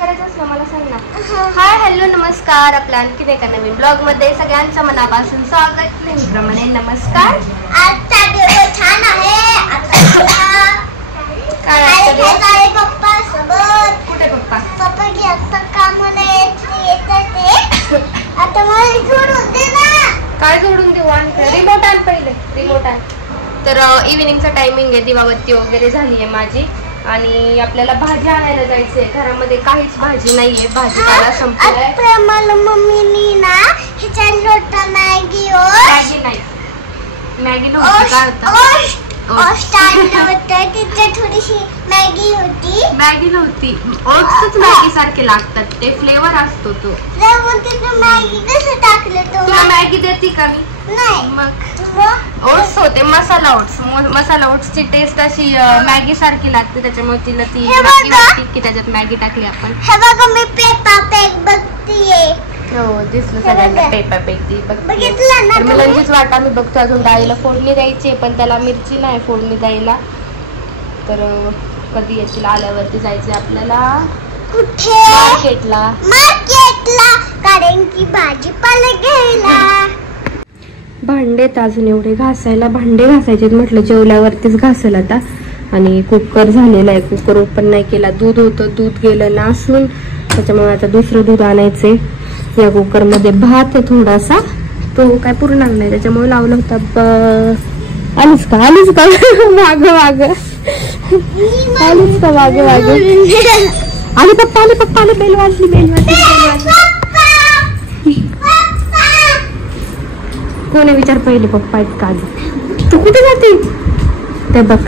करायचं असलं मला सांग ना. हाय हॅलो नमस्कार, आपल्या आणखी एका नवीन ब्लॉग मध्ये सगळ्यांचं मनापासून स्वागत. नेहमीप्रमाणे नमस्कार. आजचा दिवस छान आहे. काय पप्पा सोबत. कुठे पप्पा? पप्पा घेतात कामाला येतात. आता मला जोडून दे ना. काय जोडून देऊ? रिमोट आण पहिले, रिमोट आण. तर इव्हिनिंगचा टायमिंग आहे, दिवाबत्ती वगैरे झाली आहे माझी आणि आपल्याला भाजी आणायला जायचंय. घरामध्ये काहीच भाजी नाहीये, भाजीपाला संपलाय. मला मम्मीनी ना ह्याच्या लोटा मॅगी नाही, मॅगी नव्हती. काय होतं? तिथे थोडीशी मॅगी होती. मॅगी नव्हती, ओट्सच मॅगी सारखे लागतात, ते फ्लेवर असतो तो. मॅगी कसं टाकलं तुला मॅगी देते का मी? नाही. मग ओट्स होते, मसाला ओट्स. मसाला ओट्सची टेस्ट अशी मॅगी सारखी लागते, त्याच्यामुळे तिला ती मॅगी वाटते की त्याच्यात मॅगी टाकली आपण. हे बघा मी पेपा पेग बघतीये. हो दिसलं सगळ्यांना पेपा पेग ती बघितलं ना. मुलांचीच वाट आम्ही बघतो. अजून डाळीला फोडणी द्यायची पण त्याला मिरची नाही फोडणी द्यायला. तर कधी येतील, आल्यावरती जायचं आपल्याला. कुठे? मार्केटला. कारण की भाजीपाला घ्यायला. भांडेत अजून एवढे घासायला, भांडे घासायचे म्हटलं जेवल्यावरतीच घासेल आता. आणि कुकर झालेला आहे, कुकर ओपन नाही केला. दूध होतं, दूध गेलं नासून, त्याच्यामुळे आता दुसरं दूध आणायचंय. या कुकर मध्ये भात आहे थोडासा, तो काय पुरणार नाही त्याच्यामुळे लावला होता. आलीस का? आलीस का? माग माग आलीस का? माग माग आली पप्पा, आली पप्पा, आली. बेल वाजली, बेल वाजली, बेल वाजली. कोणी विचार पहिले पप्पा आहेत का? आली. तू कुठे जाते? ते बघ.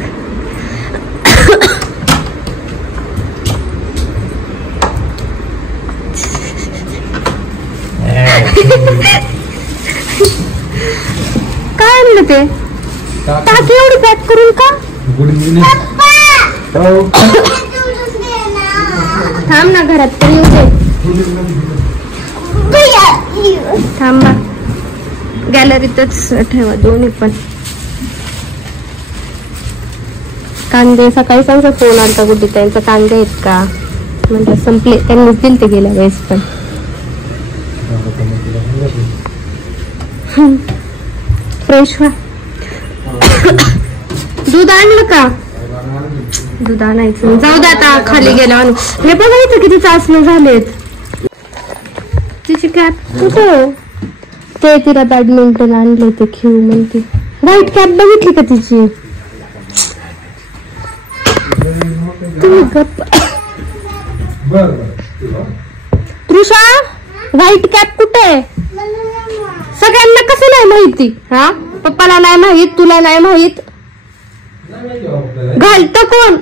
काय आणलं ते? टाकी एवढी पॅक करून का? थांब ना, घरात तर येऊ दे. थांबा, गॅलरीतच ठेवा दोन्ही पण. कांदे सकाळी सांगता फोन आलता कुठे त्यांचा, कांदे आहेत का म्हणजे संपले, त्यांनीच दिलते गेल्या वेळेस पण. फ्रेश व्हा. दूध आणलं का? दूध आणायचं. जाऊ दे आता, खाली गेला. हे बघायचं किती चाचणी झालेत. तिची कॅप कुठं? ते तिला बॅडमिंटन आणले ते खेळू म्हणते. व्हाईट कॅप बघितली का तिची? तुम्ही गप्प. तृषा, व्हाईट कॅप कुठे आहे? सगळ्यांना कसं नाही माहिती? हा, पप्पाला नाही माहित, तुला नाही माहित, घालत कोण?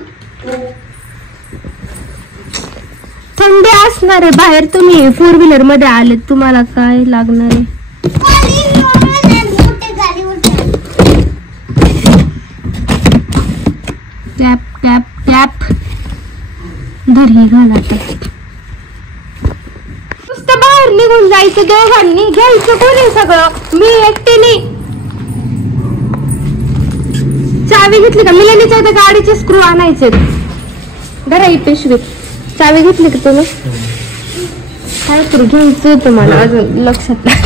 थंडी असणार आहे बाहेर, तुम्ही फोर व्हीलर मध्ये आले, तुम्हाला काय लागणार आहे? Tap tap tap. धरी घाल आता. नुसतं बाहेर निघून जायचं दोघांनी, घ्यायचं कोणी सगळं? मी एकटीने. चावी घेतली का? मिलानीच्या इथे गाडीचे स्क्रू आणायचे. बरं ही पिशवीत चावी घेतली का तुला? काय करू, घ्यायचं होतं मला, अजून लक्षात नाही.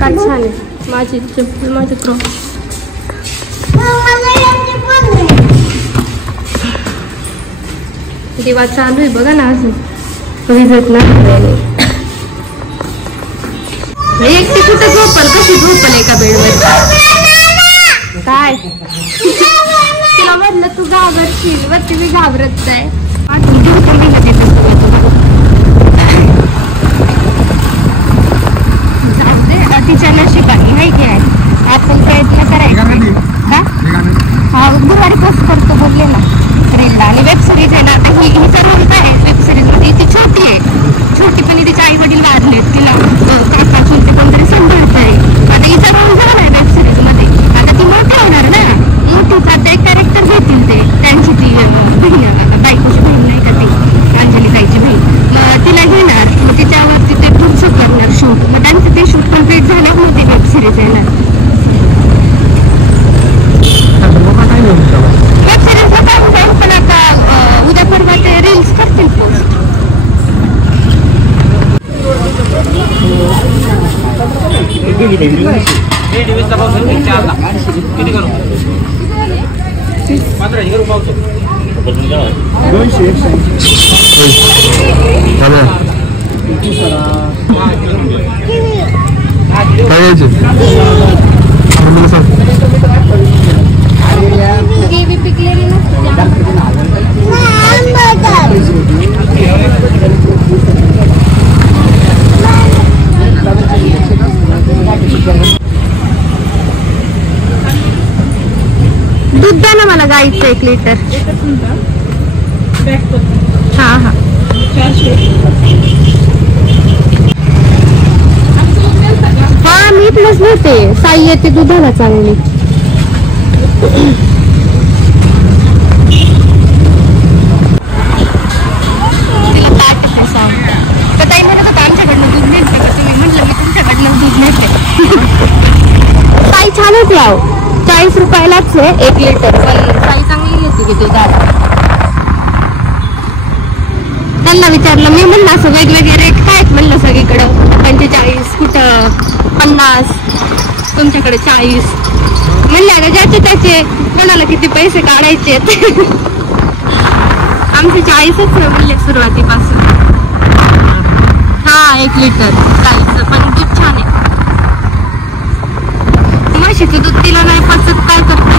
काय छान आहे माझी चप्पल, माझी क्रॉक्स. दिवा चालू आहे बघा ना, अजून विजत नाही. एकटी कुठे झोपल? कशी झोपल एका बेडवर? काय तुला म्हटलं तू घाबरशील, वरती मी घाबरत आहे. तिच्या नशिबाने नाही घ्याय, आपण प्रयत्न करायचा. हा गुरुवारी पोस्ट करतो बोलले ना रीलला. आणि वेब सिरीज आहे ना, ही सर्व काय वेब सिरीज मध्ये ती छोटी आहे, छोटी पण तिचे आई वडील वारले, तिला काका चुलते कोणतरी सांभाळत आहे. आता हिचा रोल झालाय वेब सिरीज मध्ये. आता ती मोठी होणार ना, मोठीच आता एक कॅरेक्टर घेतील ते, त्यांची ती बहीण, बायकोची बहीण नाही का ती अंजली ताईची बहीण, मग तिला घेणार, मग तिच्यावरती ते पुढचं करणार शूट. मग त्यांचं ते शूट कम्प्लीट झाल्यावर मग ती वेब सिरीज येणार. वेब सिरीजला काय केवी पिकलेली दूध द्या ना मला गाईचं 1 लिटर. हा हा हा मी प्लस नेते. साई येते दुधाला चांगली. तिला ताट ते सांग तर ताई म्हणत होता आमच्याकडनं दूध नेते का तुम्ही. म्हटलं मी तुमच्याकडनं दूध नेते. ताई छान होती आहो. 40 रुपयालाच आहे 1 लिटर. पण ताई चांगली घेते की दुधाला. त्यांना विचारलं मी. म्हणलं असं वेगवेगळे रेट काय आहेत म्हणलं सगळीकडं. 45 कुठं 50 तुमच्याकडे 40. म्हणलं अगं ज्याचे त्याचे कोणाला किती पैसे काढायचे. आमचे 40च म्हणले सुरुवातीपासून. हा 1 लिटर गाईचं. पण दूध छान आहे. म्हशीचं दूध तिला नाही पचत. काय करतो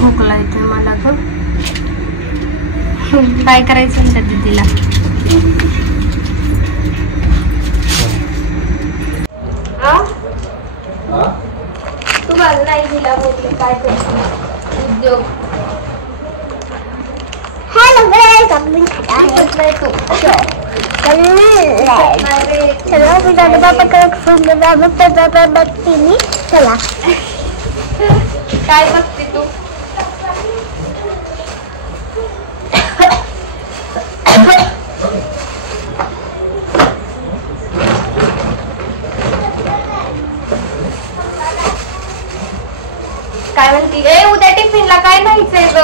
खोकला येतोय मला ग. काय करायचं म्हणतात दीदीला. तुम्हाला नाही दिला बोलले काय करतो उद्योग. हॅलो गाइस चला काय बघते तू. काय म्हणती. ए उद्या टिफिनला काय न्यायचंय ग.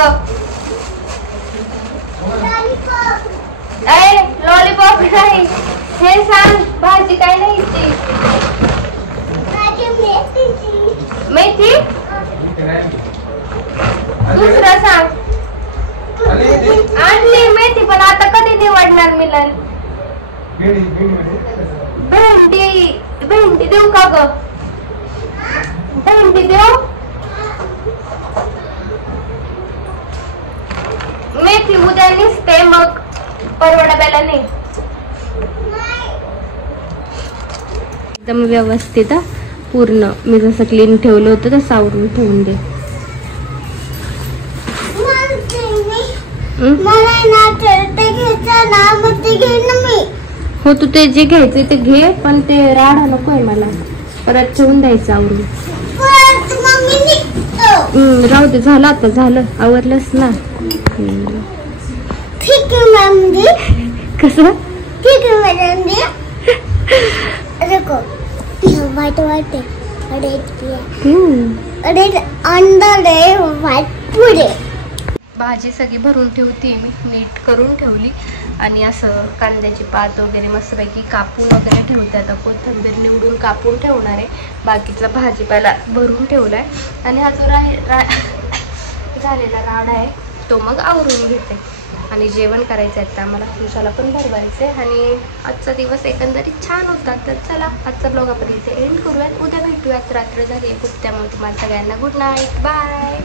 ए लॉलीपॉप नाही. हे सांग भाजी काय न्यायची. मेथी. दुसरं सांग. आणली मेथी पण आता कधी निवडणार मिलन. भेंडी. भेंडी देऊ का ग. भेंडी देऊ. मेथी उद्या निसते मग परवडायला नाही. एकदम व्यवस्थित पूर्ण मी जसं क्लीन ठेवलं होतं तसं आवरून ठेवून दे. हो तू ते जे घ्यायचे ते घे पण ते राडा नकोय मला. परत ठेवून द्यायचं आवरून. राहू दे. झालं आता. झालं आवरलंच ना. ठीक है मैम जी. कसं ठीक है मैडम जी. देखो वाइट वाइट अरे अंदर है वाइट पूरे. भाजी सगळी भरून ठेवते मी. नीट करून ठेवली आणि असं कांद्याची पात वगैरे मस्तपैकी कापून वगैरे ठेवते. आता कोथिंबीर निवडून कापून ठेवणार आहे. बाकीचा भाजीपाला भरून ठेवलाय आणि हा जो झालेला राडा आहे तो मग आवरून घेते. आणि जेवण करायचं आहे आम्हाला. तुमच्याला पण भरवायचं आहे. आणि आजचा दिवस एकंदरीत छान होता. तर चला आजचा ब्लॉग आपण इथे एंड करूयात. उद्या भेटूयात. रात्र झाली खूप त्यामुळे तुम्हाला सगळ्यांना गुड नाईट. बाय.